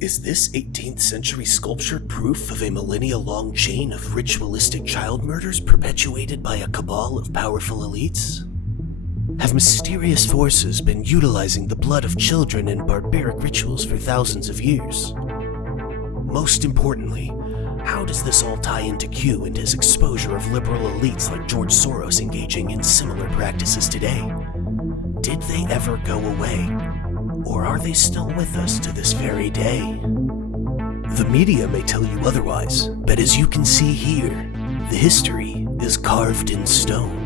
Is this 18th century sculpture proof of a millennia-long chain of ritualistic child murders perpetuated by a cabal of powerful elites? Have mysterious forces been utilizing the blood of children in barbaric rituals for thousands of years? Most importantly, how does this all tie into Q and his exposure of liberal elites like George Soros engaging in similar practices today? Did they ever go away? Or are they still with us to this very day? The media may tell you otherwise, but as you can see here, the history is carved in stone.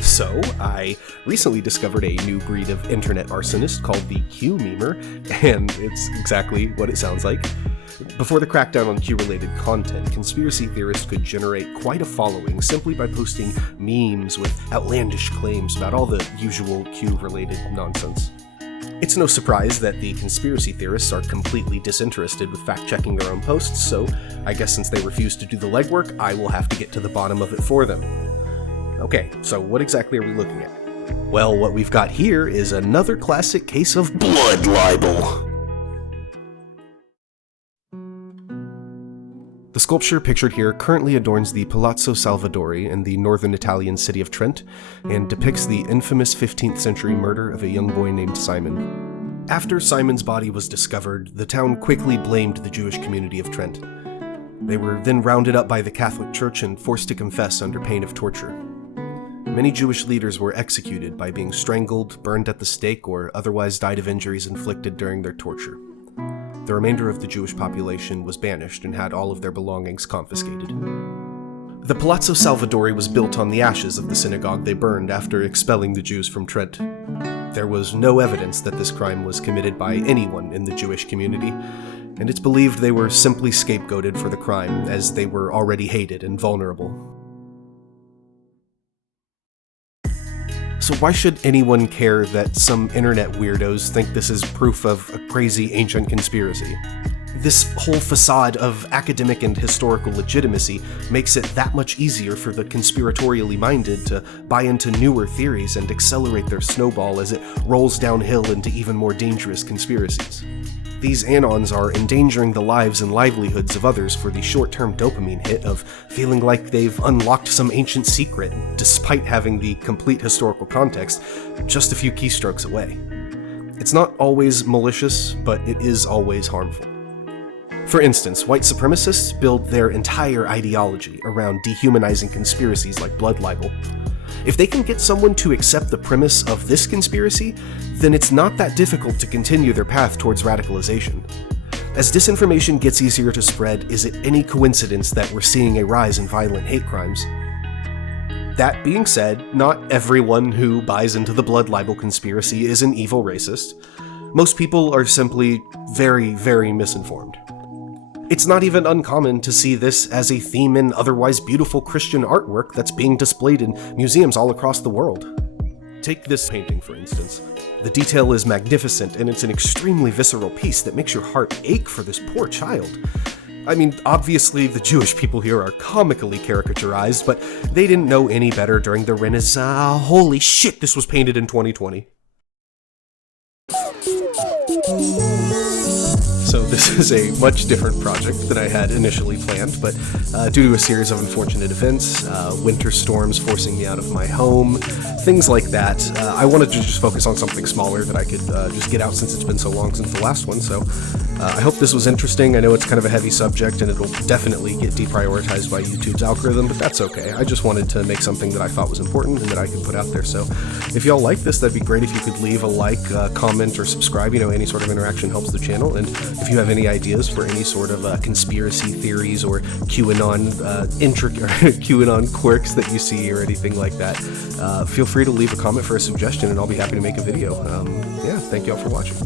So, I recently discovered a new breed of internet arsonist called the Q-memer, and it's exactly what it sounds like. Before the crackdown on Q-related content, conspiracy theorists could generate quite a following simply by posting memes with outlandish claims about all the usual Q-related nonsense. It's no surprise that the conspiracy theorists are completely disinterested with fact-checking their own posts, so I guess since they refuse to do the legwork, I will have to get to the bottom of it for them. Okay, so what exactly are we looking at? Well, what we've got here is another classic case of blood libel. The sculpture pictured here currently adorns the Palazzo Salvadori in the northern Italian city of Trent and depicts the infamous 15th century murder of a young boy named Simon. After Simon's body was discovered, the town quickly blamed the Jewish community of Trent. They were then rounded up by the Catholic Church and forced to confess under pain of torture. Many Jewish leaders were executed by being strangled, burned at the stake, or otherwise died of injuries inflicted during their torture. The remainder of the Jewish population was banished and had all of their belongings confiscated. The Palazzo Salvadori was built on the ashes of the synagogue they burned after expelling the Jews from Trent. There was no evidence that this crime was committed by anyone in the Jewish community, and it's believed they were simply scapegoated for the crime, as they were already hated and vulnerable. So why should anyone care that some internet weirdos think this is proof of a crazy ancient conspiracy? This whole facade of academic and historical legitimacy makes it that much easier for the conspiratorially minded to buy into newer theories and accelerate their snowball as it rolls downhill into even more dangerous conspiracies. These anons are endangering the lives and livelihoods of others for the short-term dopamine hit of feeling like they've unlocked some ancient secret, despite having the complete historical context just a few keystrokes away. It's not always malicious, but it is always harmful. For instance, white supremacists build their entire ideology around dehumanizing conspiracies like blood libel. If they can get someone to accept the premise of this conspiracy, then it's not that difficult to continue their path towards radicalization. As disinformation gets easier to spread, is it any coincidence that we're seeing a rise in violent hate crimes? That being said, not everyone who buys into the blood libel conspiracy is an evil racist. Most people are simply very, very misinformed. It's not even uncommon to see this as a theme in otherwise beautiful Christian artwork that's being displayed in museums all across the world. Take this painting, for instance. The detail is magnificent, and it's an extremely visceral piece that makes your heart ache for this poor child. I mean, obviously the Jewish people here are comically caricaturized, but they didn't know any better during the Renaissance. Holy shit, this was painted in 2020. So this is a much different project than I had initially planned, but due to a series of unfortunate events, winter storms forcing me out of my home, things like that, I wanted to just focus on something smaller that I could just get out since it's been so long since the last one. So I hope this was interesting. I know it's kind of a heavy subject and it'll definitely get deprioritized by YouTube's algorithm, but that's okay. I just wanted to make something that I thought was important and that I could put out there. So if y'all like this, that'd be great if you could leave a like, comment, or subscribe. You know, any sort of interaction helps the channel. And if you have any ideas for any sort of conspiracy theories or QAnon QAnon quirks that you see or anything like that, feel free to leave a comment for a suggestion and I'll be happy to make a video. Yeah, thank y'all for watching.